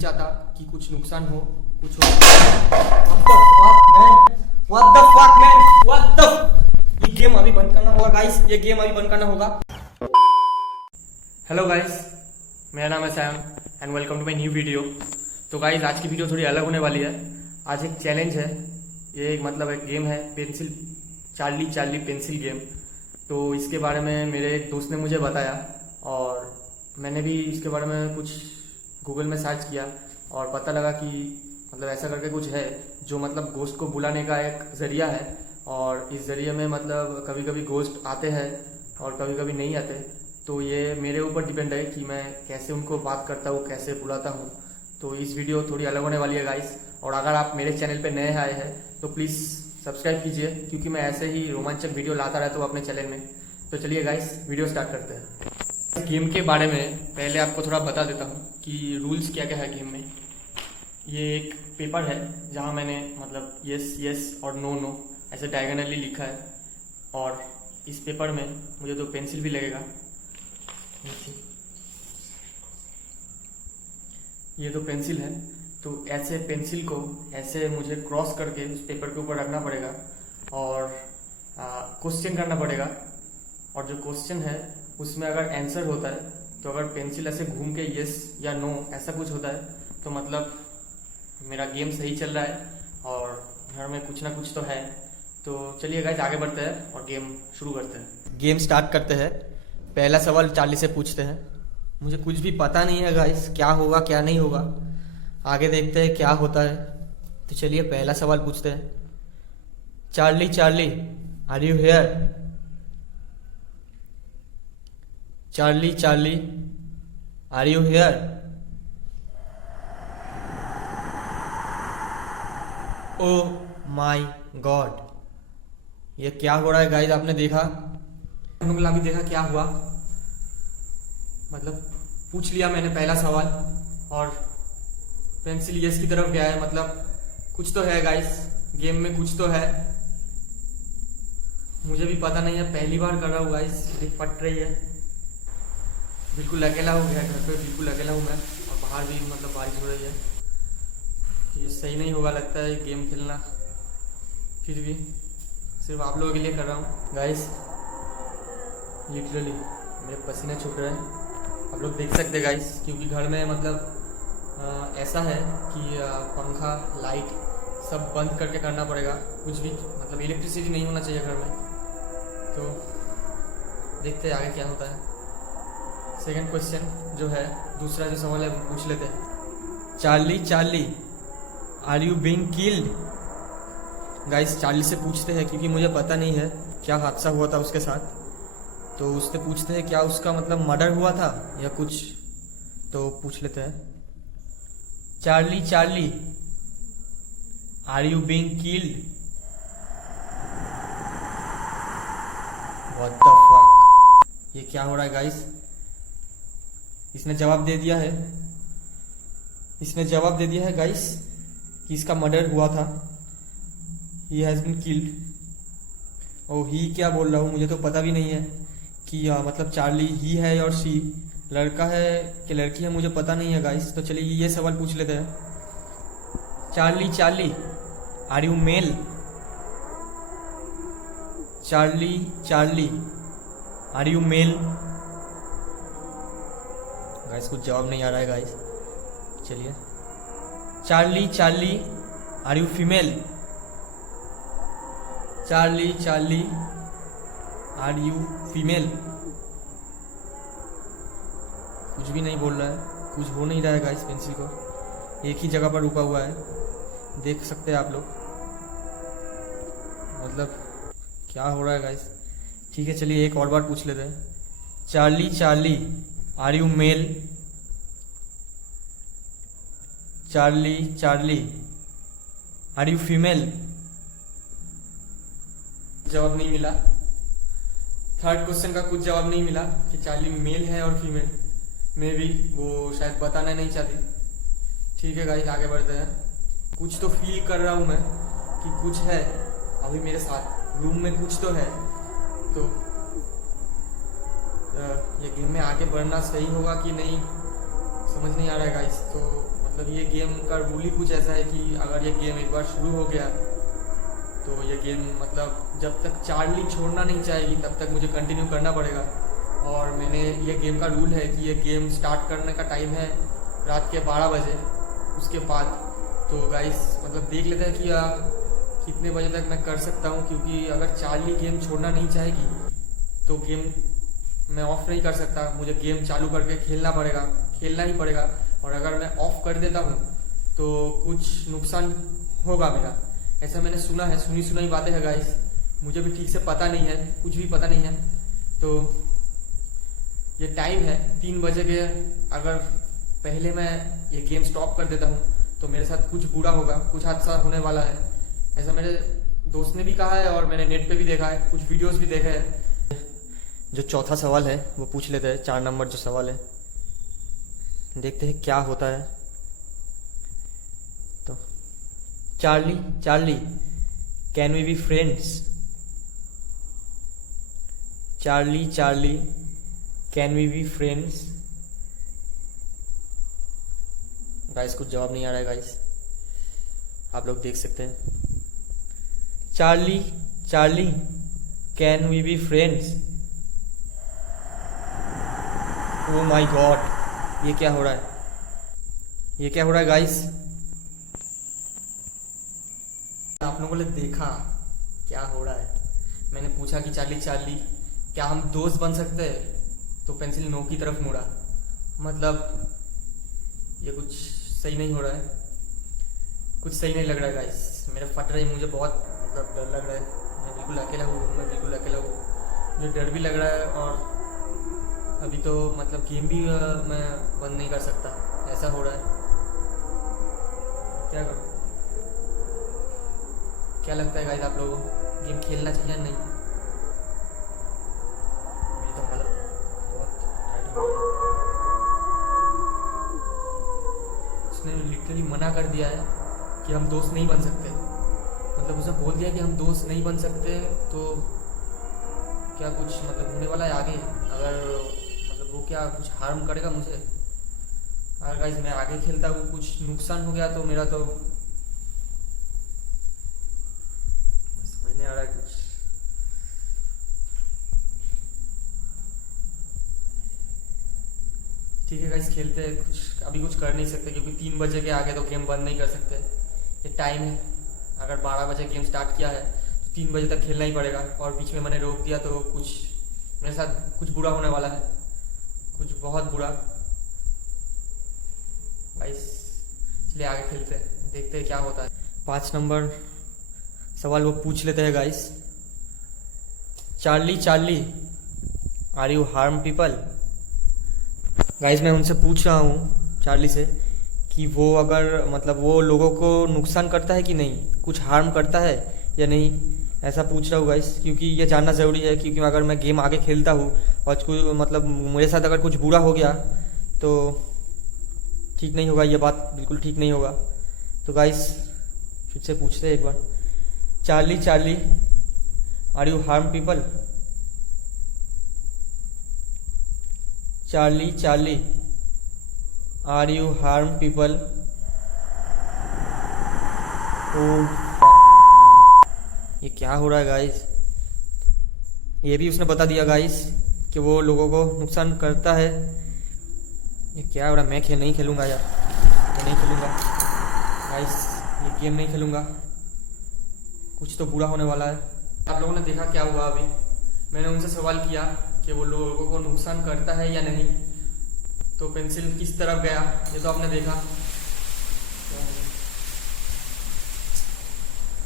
चाहता कि कुछ नुकसान हो, कुछ हो। What the fuck man? What the? ये गेम अभी बंद करना होगा गाइस, ये गेम अभी बंद करना होगा। हेलो गाइस, मेरा नाम है Sam and welcome to my new video. तो गाइस आज की वीडियो थोड़ी अलग होने वाली है। आज एक चैलेंज है, ये मतलब एक गेम है pencil Charlie Charlie pencil game. तो इसके बारे में मेरे एक दोस्त ने मुझे बताया और मैंने भी इसके बारे में कुछ गूगल में सर्च किया और पता लगा कि मतलब ऐसा करके कुछ है जो मतलब गोश्त को बुलाने का एक जरिया है। और इस जरिए में मतलब कभी कभी गोश्त आते हैं और कभी कभी नहीं आते। तो ये मेरे ऊपर डिपेंड है कि मैं कैसे उनको बात करता हूँ, कैसे बुलाता हूँ। तो इस वीडियो थोड़ी अलग होने वाली है गाइस। और अगर आप मेरे चैनल पे नए आए हैं तो प्लीज़ सब्सक्राइब कीजिए, क्योंकि मैं ऐसे ही रोमांचक वीडियो लाता रहता हूँ अपने चैनल में। तो चलिए गाइस वीडियो स्टार्ट करते हैं। गेम के बारे में पहले आपको थोड़ा बता देता हूँ कि रूल्स क्या क्या है गेम में। ये एक पेपर है जहाँ मैंने मतलब यस यस और नो नो ऐसे डायगोनली लिखा है। और इस पेपर में मुझे तो पेंसिल भी लगेगा। ये तो पेंसिल है, तो ऐसे पेंसिल को ऐसे मुझे क्रॉस करके उस पेपर के ऊपर रखना पड़ेगा और क्वेश्चन करना पड़ेगा। और जो क्वेश्चन है उसमें अगर आंसर होता है तो अगर पेंसिल ऐसे घूम के यस या नो ऐसा कुछ होता है तो मतलब मेरा गेम सही चल रहा है और घर में कुछ ना कुछ तो है। तो चलिए गाइस आगे बढ़ते हैं और गेम शुरू करते हैं। गेम स्टार्ट करते हैं। पहला सवाल चार्ली से पूछते हैं। मुझे कुछ भी पता नहीं है गाइस, क्या होगा क्या नहीं होगा, आगे देखते हैं क्या होता है। तो चलिए पहला सवाल पूछते हैं। Charlie Charlie are you here? Charlie Charlie are you here? Oh my God, ये क्या हो रहा है गाइस? आपने देखा, हम लोग अभी देखा क्या हुआ। मतलब पूछ लिया मैंने पहला सवाल और पेंसिल यस की तरफ गया है। मतलब कुछ तो है गाइस, गेम में कुछ तो है। मुझे भी पता नहीं है, पहली बार कर रहा हूँ गाइस, देख पट रही है। बिल्कुल अकेला हो गया घर पे, बिल्कुल अकेला हूँ मैं। और बाहर भी मतलब बारिश हो रही है। ये सही नहीं होगा लगता है गेम खेलना, फिर भी सिर्फ आप लोगों के लिए कर रहा हूँ गाइस। लिटरली मेरे पसीने छूट रहे हैं, आप लोग देख सकते हैं गाइस। क्योंकि घर में मतलब ऐसा है कि पंखा लाइट सब बंद करके करना पड़ेगा। कुछ भी मतलब इलेक्ट्रिसिटी नहीं होना चाहिए घर में। तो देखते हैं आगे क्या होता है। सेकंड क्वेश्चन जो है, दूसरा जो सवाल है वो पूछ लेते हैं। Charlie Charlie are you being killed? Guys Charlie से पूछते हैं क्योंकि मुझे पता नहीं है क्या हादसा हुआ था उसके साथ। तो उससे पूछते हैं क्या उसका मतलब मर्डर हुआ था या कुछ। तो पूछ लेते हैं। Charlie Charlie are you being killed? What the fuck, ये क्या हो रहा है गाइस? इसने जवाब दे दिया है, इसने जवाब दे दिया है गाइस कि इसका मर्डर हुआ था। He has been killed. और ही क्या बोल रहा हूँ, मुझे तो पता भी नहीं है कि मतलब चार्ली ही है और शी लड़का है कि लड़की है, मुझे पता नहीं है गाइस। तो चलिए ये सवाल पूछ लेते हैं। Charlie Charlie are you male? Charlie Charlie are you male? Guys कुछ जवाब नहीं आ रहा है गाइस। चलिए Charlie Charlie are you female? Charlie Charlie are you female? कुछ भी नहीं बोल रहा है, कुछ हो नहीं रहा है गाइस। पेंसिल को एक ही जगह पर रुका हुआ है, देख सकते हैं आप लोग। मतलब क्या हो रहा है गाइस? ठीक है चलिए एक और बार पूछ लेते हैं। Charlie Charlie are you male? Charlie Charlie are you female? जवाब नहीं मिला। थर्ड क्वेश्चन का कुछ जवाब नहीं मिला कि चार्ली मेल है और फीमेल। मे भी वो शायद बताना नहीं चाहती। ठीक है गाइस आगे बढ़ते हैं। कुछ तो फील कर रहा हूँ मैं कि कुछ है अभी मेरे साथ, रूम में कुछ तो है। तो ये गेम में आगे बढ़ना सही होगा कि नहीं समझ नहीं आ रहा है गाइस। तो मतलब ये गेम का रूल ही कुछ ऐसा है कि अगर ये गेम एक बार शुरू हो गया तो ये गेम मतलब जब तक चार्ली छोड़ना नहीं चाहेगी तब तक मुझे कंटिन्यू करना पड़ेगा। और मैंने ये गेम का रूल है कि ये गेम स्टार्ट करने का टाइम है रात के 12 बजे, उसके बाद। तो गाइस मतलब देख लेते हैं कि कितने बजे तक मैं कर सकता हूँ, क्योंकि अगर चार्ली गेम छोड़ना नहीं चाहेगी तो गेम मैं ऑफ नहीं कर सकता, मुझे गेम चालू करके खेलना ही पड़ेगा। और अगर मैं ऑफ कर देता हूँ तो कुछ नुकसान होगा मेरा, ऐसा मैंने सुना है, सुनी सुनाई बातें हैं गाइस, मुझे भी ठीक से पता नहीं है, कुछ भी पता नहीं है। तो ये टाइम है 3 बजे के, अगर पहले मैं ये गेम स्टॉप कर देता हूँ तो मेरे साथ कुछ बुरा होगा, कुछ हादसा होने वाला है, ऐसा मेरे दोस्त ने भी कहा है और मैंने नेट पे भी देखा है, कुछ वीडियोस भी देखे हैं। जो चौथा सवाल है वो पूछ लेते हैं, 4 नंबर जो सवाल है, देखते हैं क्या होता है। तो Charlie can we be friends? Charlie can we be friends? Guys कुछ जवाब नहीं आ रहा है गाइस, आप लोग देख सकते हैं। Charlie can we be friends? Oh my God, ये क्या हो रहा है गाइस? आप लोगों ने देखा क्या हो रहा है? मैंने पूछा कि चार्ली क्या हम दोस्त बन सकते हैं, तो पेंसिल नो की तरफ मुड़ा। मतलब ये कुछ सही नहीं हो रहा है, कुछ सही नहीं लग रहा है गाइस, मेरे फट रहे हैं, मुझे बहुत मतलब डर लग रहा है। मैं बिल्कुल अकेला हूँ, मुझे डर भी लग रहा है। और अभी तो मतलब गेम भी मैं बंद नहीं कर सकता, ऐसा हो रहा है, क्या करूँ? क्या लगता है गाइस आप लोगों को, गेम खेलना चाहिए या नहीं? मेरी तो हालत बहुत टाइट हो गई। उसने लिटरली मना कर दिया है कि हम दोस्त नहीं बन सकते, मतलब उसने बोल दिया कि हम दोस्त नहीं बन सकते। तो क्या कुछ मतलब होने वाला है आगे? अगर मतलब वो क्या कुछ हार्म करेगा मुझे? अगर गाइस मैं आगे खेलता हूँ, कुछ नुकसान हो गया तो मेरा तो समझ नहीं आ रहा है कुछ। ठीक है गाइस खेलते हैं, अभी कुछ कर नहीं सकते क्योंकि 3 बजे के आगे तो गेम बंद नहीं कर सकते, ये टाइम है। अगर 12 बजे गेम स्टार्ट किया है तो 3 बजे तक खेलना ही पड़ेगा, और बीच में मैंने रोक दिया तो कुछ मेरे साथ कुछ बुरा होने वाला है, कुछ बहुत बुरा। गाइस चलिए आगे खेलते हैं, देखते हैं क्या होता है। 5 नंबर सवाल वो पूछ लेते हैं guys. Charlie are you harm people? Guys मैं उनसे पूछ रहा हूँ चार्ली से कि वो अगर मतलब वो लोगों को नुकसान करता है कि नहीं, कुछ हार्म करता है या नहीं, ऐसा पूछ रहा हूँ गाइस, क्योंकि ये जानना ज़रूरी है। क्योंकि अगर मैं गेम आगे खेलता हूँ और कुछ मतलब मेरे साथ अगर कुछ बुरा हो गया तो ठीक नहीं होगा, ये बात बिल्कुल ठीक नहीं होगा। तो गाइस फिर से पूछते हैं एक बार, Charlie are you harm people? Charlie are you harm people? ये क्या हो रहा है गाइस? ये भी उसने बता दिया गाइस कि वो लोगों को नुकसान करता है। ये क्या हो रहा है? मैं नहीं खेलूंगा यार, मैं नहीं खेलूंगा गाइस, ये गेम नहीं खेलूंगा, कुछ तो बुरा होने वाला है। आप लोगों ने देखा क्या हुआ? अभी मैंने उनसे सवाल किया कि वो लोगों को नुकसान करता है या नहीं, तो पेंसिल किस तरफ गया ये तो आपने देखा।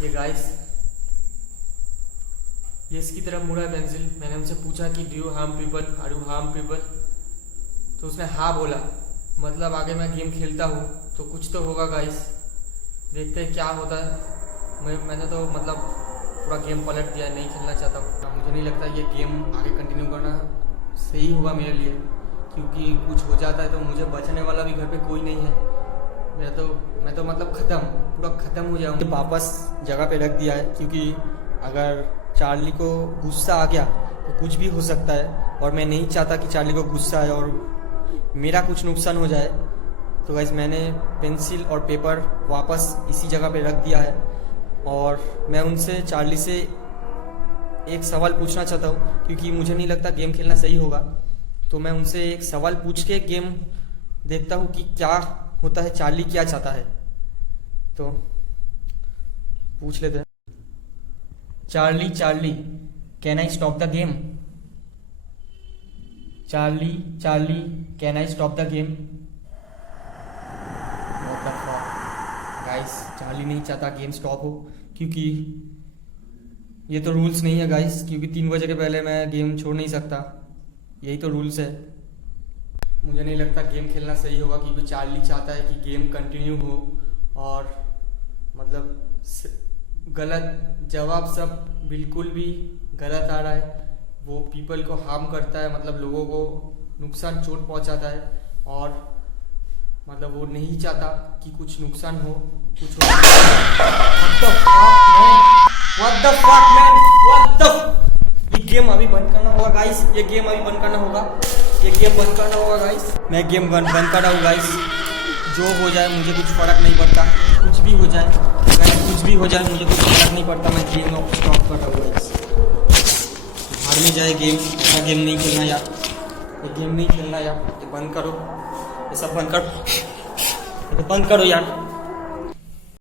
ये गाइस ये इसकी तरफ मुड़ा है पेंसिल। मैंने उनसे पूछा कि do you harm people, are you harm people, तो उसने हाँ बोला। मतलब आगे मैं गेम खेलता हूँ तो कुछ तो होगा गाइस, देखते हैं क्या होता है। मैंने तो मतलब पूरा गेम पलट दिया, नहीं खेलना चाहता हूँ। मुझे नहीं लगता ये गेम आगे कंटिन्यू करना सही होगा मेरे लिए, क्योंकि कुछ हो जाता है तो मुझे बचने वाला भी घर पे कोई नहीं है। मैं तो मतलब पूरा ख़त्म हो जाऊँगा। वापस जगह पे रख दिया है, क्योंकि अगर चार्ली को गुस्सा आ गया तो कुछ भी हो सकता है, और मैं नहीं चाहता कि चार्ली को गुस्सा आए और मेरा कुछ नुकसान हो जाए। तो गाइस मैंने पेंसिल और पेपर वापस इसी जगह पे रख दिया है और मैं उनसे चार्ली से एक सवाल पूछना चाहता हूँ, क्योंकि मुझे नहीं लगता गेम खेलना सही होगा। तो मैं उनसे एक सवाल पूछ के गेम देखता हूँ कि क्या होता है, चार्ली क्या चाहता है। तो पूछ लेते हैं। Charlie Charlie, can I stop the game? Charlie Charlie, can I stop the game? Guys Charlie नहीं चाहता गेम स्टॉप हो, क्योंकि ये तो रूल्स नहीं है गाइस, क्योंकि 3 बजे के पहले मैं गेम छोड़ नहीं सकता, यही तो रूल्स है। मुझे नहीं लगता गेम खेलना सही होगा, क्योंकि चार्ली चाहता है कि गेम कंटिन्यू हो और मतलब गलत जवाब सब बिल्कुल भी गलत आ रहा है। वो पीपल को हार्म करता है, मतलब लोगों को नुकसान, चोट पहुंचाता है और मतलब वो नहीं चाहता कि कुछ नुकसान हो, कुछ हो। What the fuck man? What the? ये गेम अभी बंद करना होगा गाइस, ये गेम अभी बंद करना होगा, ये गेम बंद करना होगा गाइस। मैं गेम बंद कर रहा हूँ गाइस, जो हो जाए मुझे कुछ फर्क नहीं पड़ता, कुछ भी हो जाए गाइस, कुछ भी हो जाए मुझे कुछ फर्क नहीं पड़ता। मैं गेम स्टॉप कर रहा हूँ गाइस। बाहर में जाए गेम, मैं गेम नहीं खेलना यार, ये गेम नहीं खेलना यार, ये बंद करो, ये सब बंद करो, ये तो बंद करो यार।